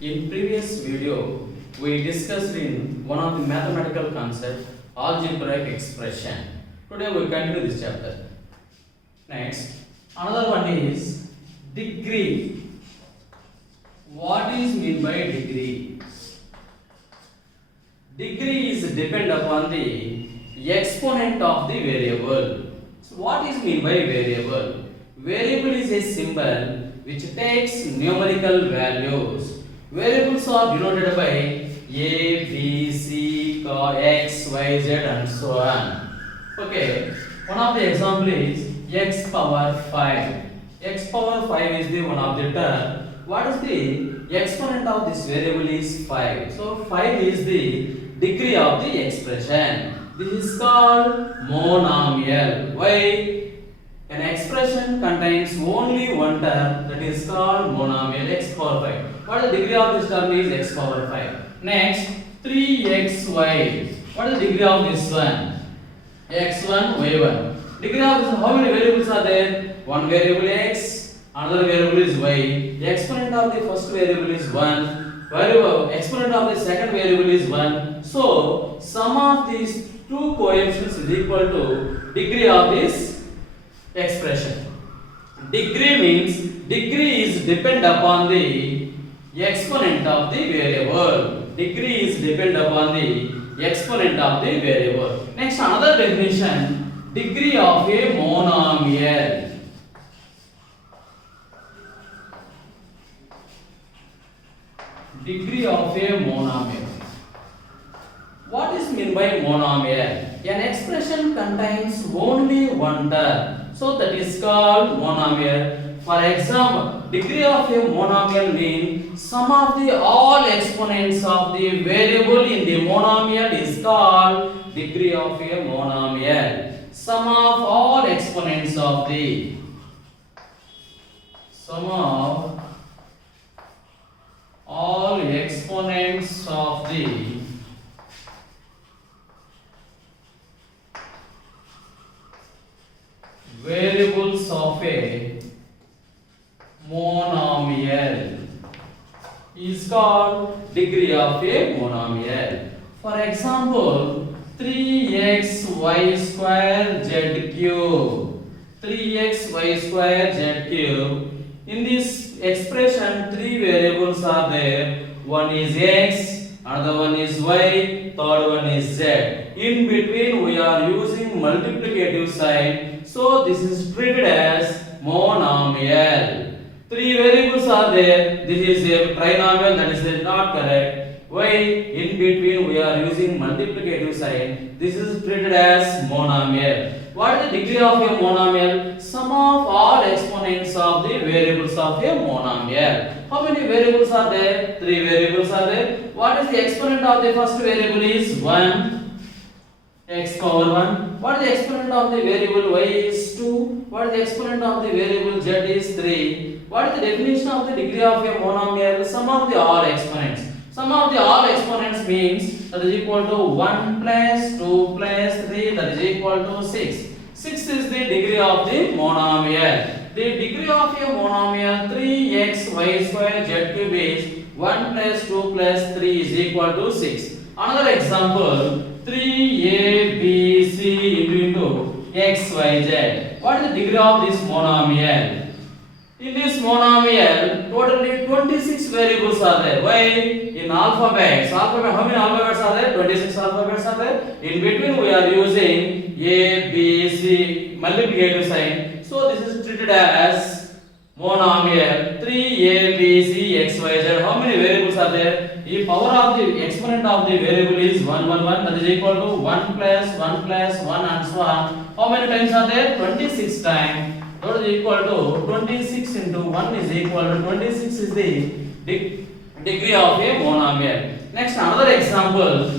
In previous video, we discussed in one of the mathematical concept, algebraic expression. Today we continue this chapter. Next, another one is degree. What is mean by degree? Degree is depend upon the exponent of the variable. So what is mean by variable? Variable is a symbol which takes numerical values. Variables are denoted by A, B, C, X, Y, Z and so on. Okay, one of the example is x power 5. X power 5 is the one of the term. What is the exponent of this variable is 5. So 5 is the degree of the expression. This is called monomial. Why? An expression contains only one term, that is called monomial, x power 5. What is the degree of this term is x power 5. Next, 3xy. What is the degree of this one? x1, y1. Degree of this, how many variables are there? One variable x, another variable is y. The exponent of the first variable is 1. Exponent of the second variable is 1. So, sum of these two coefficients is equal to degree of this expression. Degree means degree is depend upon the exponent of the variable. Degree is depend upon the exponent of the variable. Next, another definition, degree of a monomial. Degree of a monomial. What is mean by monomial? An expression contains only one term. So that is called monomial. For example, degree of a monomial means sum of the all exponents of the variable in the monomial is called degree of a monomial. Sum of all exponents of the all exponents of the variables of a monomial is called degree of a monomial. For example, 3xy square z cube. 3xy square z cube. In this expression, three variables are there. One is x, another one is y, third one is z. In between, we are using multiplicative sign. So this is treated as monomial. Three variables are there. This is a trinomial, that is not correct. Why? In between we are using multiplicative sign. This is treated as monomial. What is the degree of a monomial? Sum of all exponents of the variables of a monomial. How many variables are there? Three variables are there. What is the exponent of the first variable is 1. X power 1. What is the exponent of the variable y is 2? What is the exponent of the variable z is 3? What is the definition of the degree of a monomial? Sum of the all exponents. Sum of the all exponents means that is equal to 1 plus 2 plus 3, that is equal to 6. 6 is the degree of the monomial. The degree of a monomial 3xy square z cube is 1 plus 2 plus 3 is equal to 6. Another example, 3abc into xyz. What is the degree of this monomial? In this monomial, totally 26 variables are there. Why? In alphabets, how many alphabets are there? 26 alphabets are there. In between, we are using A, B, C, multiplicative sign. So this is treated as monomial. 3a, b, c, x, y, z. How many variables are there? The power of the exponent of the variable is 1, 1, 1. That is equal to 1 plus 1 plus 1 and so on. How many times are there? 26 times. That is equal to 26 into 1 is equal to 26 is the degree of a monomial. Next, another example.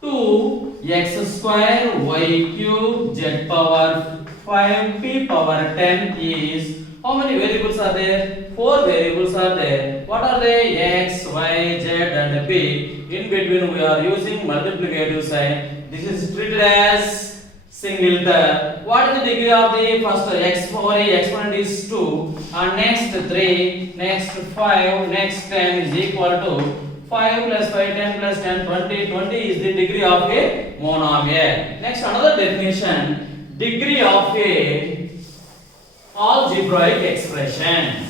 2x square y cube z power 5 p power 10 is, how many variables are there? 4 variables are there. What are they? X, y, z and p. In between we are using multiplicative sign. This is treated as singleton. What is the degree of the first x power a exponent is 2. and next 3, next 5, next 10 is equal to 5 plus 5, 10 plus 10, 20. 20 is the degree of a monomial. Next another definition, degree of a algebraic expression.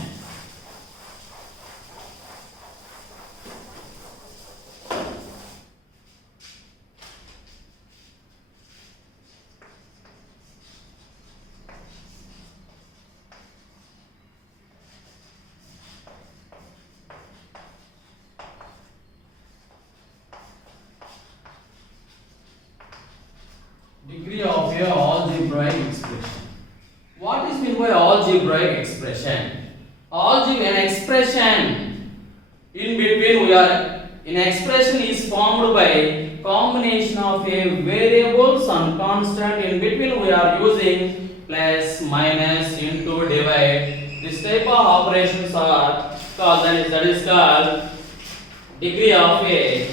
Degree of a algebraic expression. What is meant by algebraic expression? An expression in between an expression is formed by combination of a variables and constant. In between we are using plus, minus, into, divide. This type of operations are called that is called degree of a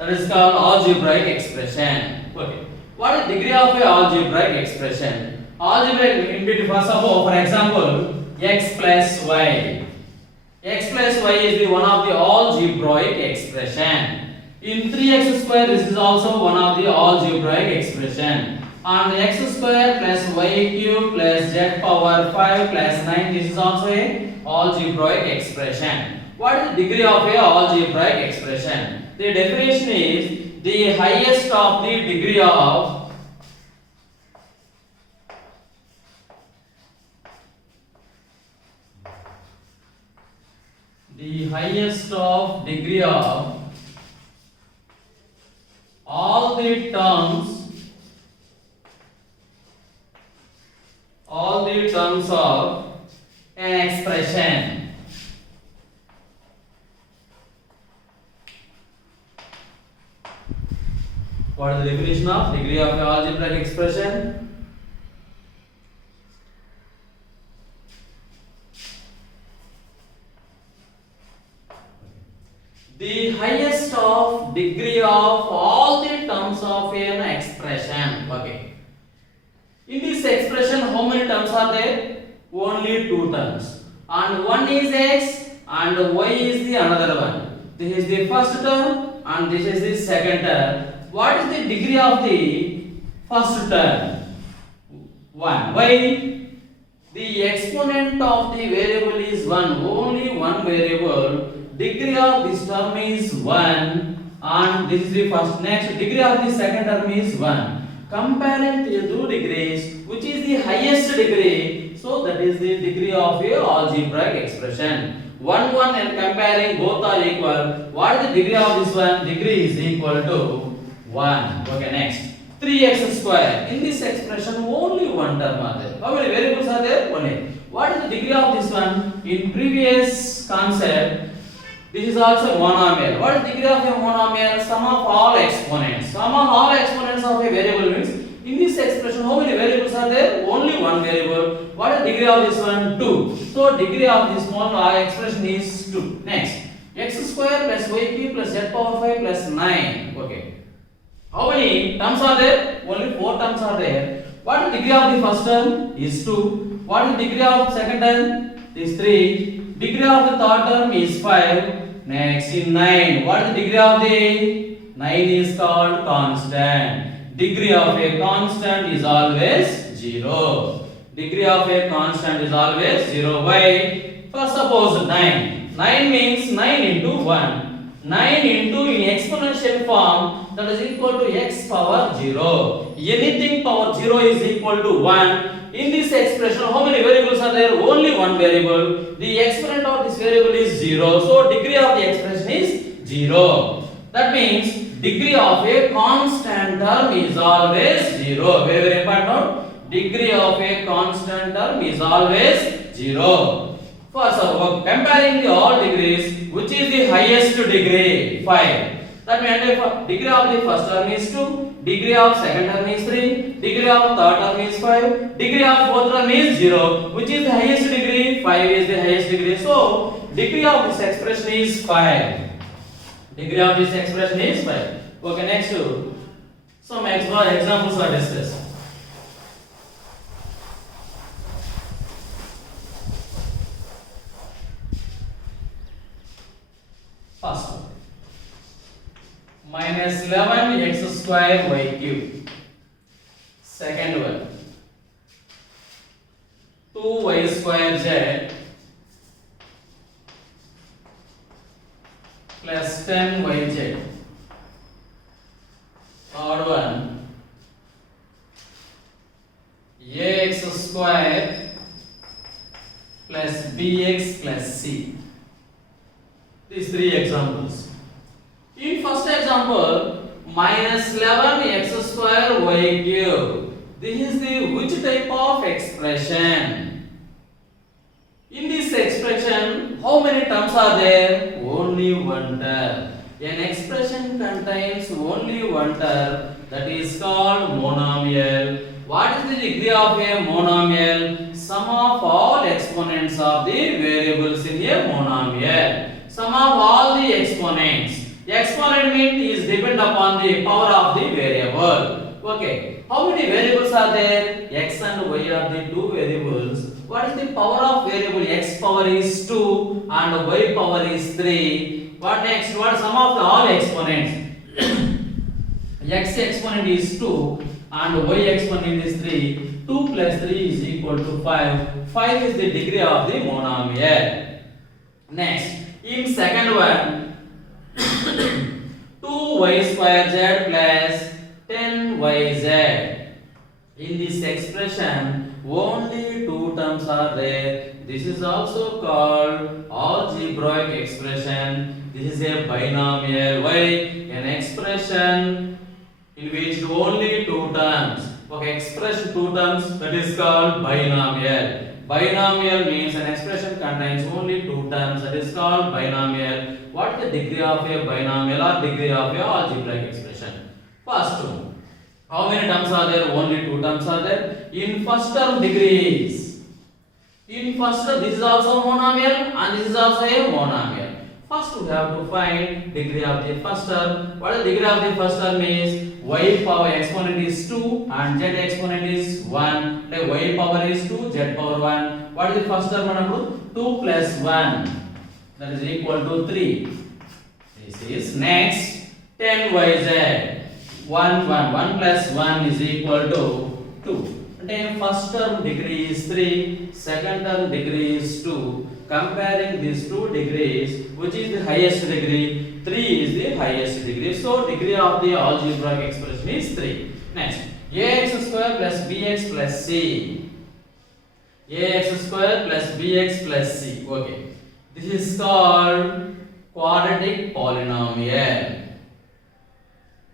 algebraic expression. Okay. What is degree of a algebraic expression? Algebraic in between, first of all, for example, x plus y. X plus y is the one of the algebraic expression. In 3x square, this is also one of the algebraic expression. And x square plus y cube plus z power 5 plus 9, this is also a algebraic expression. What is the degree of a algebraic expression? The definition is the highest of the degree of all the terms of an expression. What is the definition of degree of an algebraic expression? The highest of degree of all the terms of an expression. Okay. In this expression, how many terms are there? Only 2 terms. And one is x and y is the another one. This is the first term and this is the second term. What is the degree of the first term? 1. Why? The exponent of the variable is 1. Only one variable. Degree of this term is 1 and this is the first. Next, degree of the second term is 1. Comparing the 2 degrees, which is the highest degree, so that is the degree of a algebraic expression. 1, 1 and comparing both are equal. What is the degree of this one? Degree is equal to 1. Okay, next. 3x square. In this expression, only one term are there. How many variables are there? Only. What is the degree of this one? In previous concept, this is also monomial. What is the degree of a monomial? Sum of all exponents. Sum of all exponents of a variable means in this expression, how many variables are there? Only one variable. What is the degree of this one? 2. So degree of this small expression is 2. Next, x square plus y cube plus z power 5 plus 9. Okay. How many terms are there? Only 4 terms are there. What is the degree of the first term? Is 2. What is the degree of second term? Is 3. Degree of the third term is 5. Next, in 9. What is the degree of the 9 is called constant. Degree of a constant is always 0. Degree of a constant is always 0. Why? First, suppose 9. 9 means 9 into 1. 9 into in exponential form, that is equal to x power 0. Anything power 0 is equal to 1. In this expression, how many variables are there? Only one variable. The exponent of this variable is 0. So degree of the expression is 0. That means degree of a constant term is always 0. Very, very important. Degree of a constant term is always 0. First, comparing the all degrees, which is the highest degree? 5. That means degree of the first term is 2. Degree of second term is 3. Degree of third term is 5. Degree of fourth term is 0. Which is the highest degree? 5 is the highest degree. So, degree of this expression is 5. Degree of this expression is 5. Okay, next some examples are discussed. First one. Minus 11 x square y cube. Second one. 2y square z plus 10yz. Third one. Ax square plus bx plus c. These three examples. In first example, minus 11 x square y cube. This is the which type of expression? In this expression, how many terms are there? Only one term. An expression contains only one term, that is called monomial. What is the degree of a monomial? Sum of all exponents of the variables in a monomial. Sum of all the exponents. The exponent means is depend upon the power of the variable. Okay. How many variables are there? X and y are the two variables. What is the power of variable? X power is 2 and y power is 3. What next? What is sum of the all exponents? X exponent is 2 and y exponent is 3. 2 plus 3 is equal to 5. 5 is the degree of the monomial. Next, in second one, 2y square z plus 10yz. In this expression, only two terms are there. This is also called algebraic expression. This is a binomial. Why? An expression in which only two terms. Okay, expression two terms, that is called binomial. Binomial means an expression contains only two terms, that is called binomial. What is the degree of a binomial or degree of a algebraic expression? First two. How many terms are there? Only two terms are there. In first term degrees. In first term, this is also monomial and this is also a monomial. First we have to find degree of the first term. What is the degree of the first term is? Y power exponent is 2 and z exponent is 1. Like y power is 2, z power 1. What is the first term? 2 plus 1. That is equal to 3. This is next 10yz. 1 plus 1 is equal to 2. Then first term degree is 3, second term degree is 2. Comparing these two degrees, which is the highest degree? 3 is the highest degree. So degree of the algebraic expression is 3. Next, ax square plus bx plus c. Ax square plus bx plus c. Okay. This is called quadratic polynomial.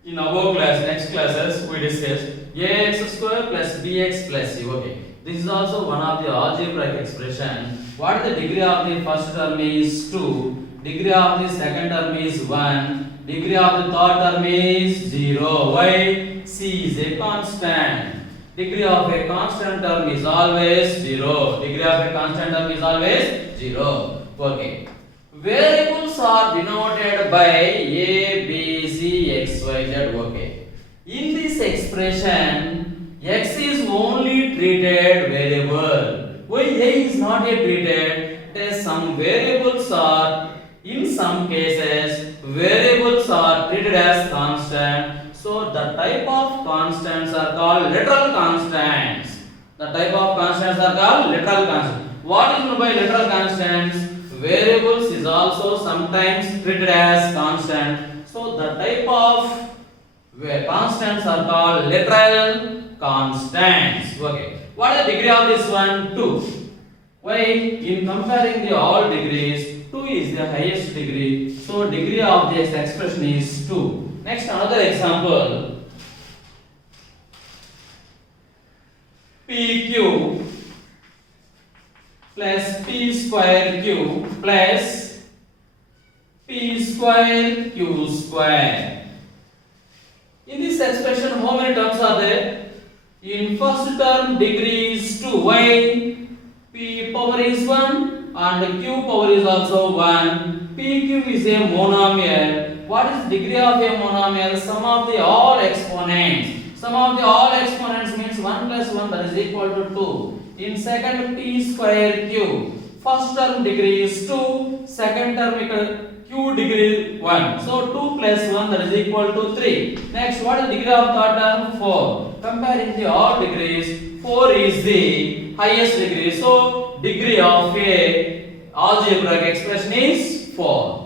In above class, next classes we discuss ax square plus bx plus c. Okay. This is also one of the algebraic expression. What is the degree of the first term is 2. Degree of the second term is 1. Degree of the third term is 0. Why? C is a constant. Degree of a constant term is always 0. Degree of a constant term is always 0. Okay. Variables are denoted by a, b, c, x, y, z. Okay. In this expression, x is only treated variable. Why a is not yet treated? As some variables are, in some cases, variables are treated as constant. So the type of constants are called literal constants. The type of constants are called literal constants. What is meant by literal constants? Variables is also sometimes treated as constant. So the type of constants are called literal constants. Okay. What is the degree of this one? 2. Why? In comparing the all degrees, 2 is the highest degree. So degree of this expression is 2. Next, another example. PQ plus P square Q plus P square Q square. In this expression, how many terms are there? In first term degree is 2. Why? P power is 1 and Q power is also 1. PQ is a monomial. What is degree of a monomial? Sum of the all exponents. Sum of the all exponents means 1 plus 1, that is equal to 2. In second, P square Q. first term degree is 2, second term q degree 1. So 2 plus 1 that is equal to 3. Next, what is the degree of third term? 4. Comparing the all degrees, 4 is the highest degree. So degree of a algebraic expression is 4.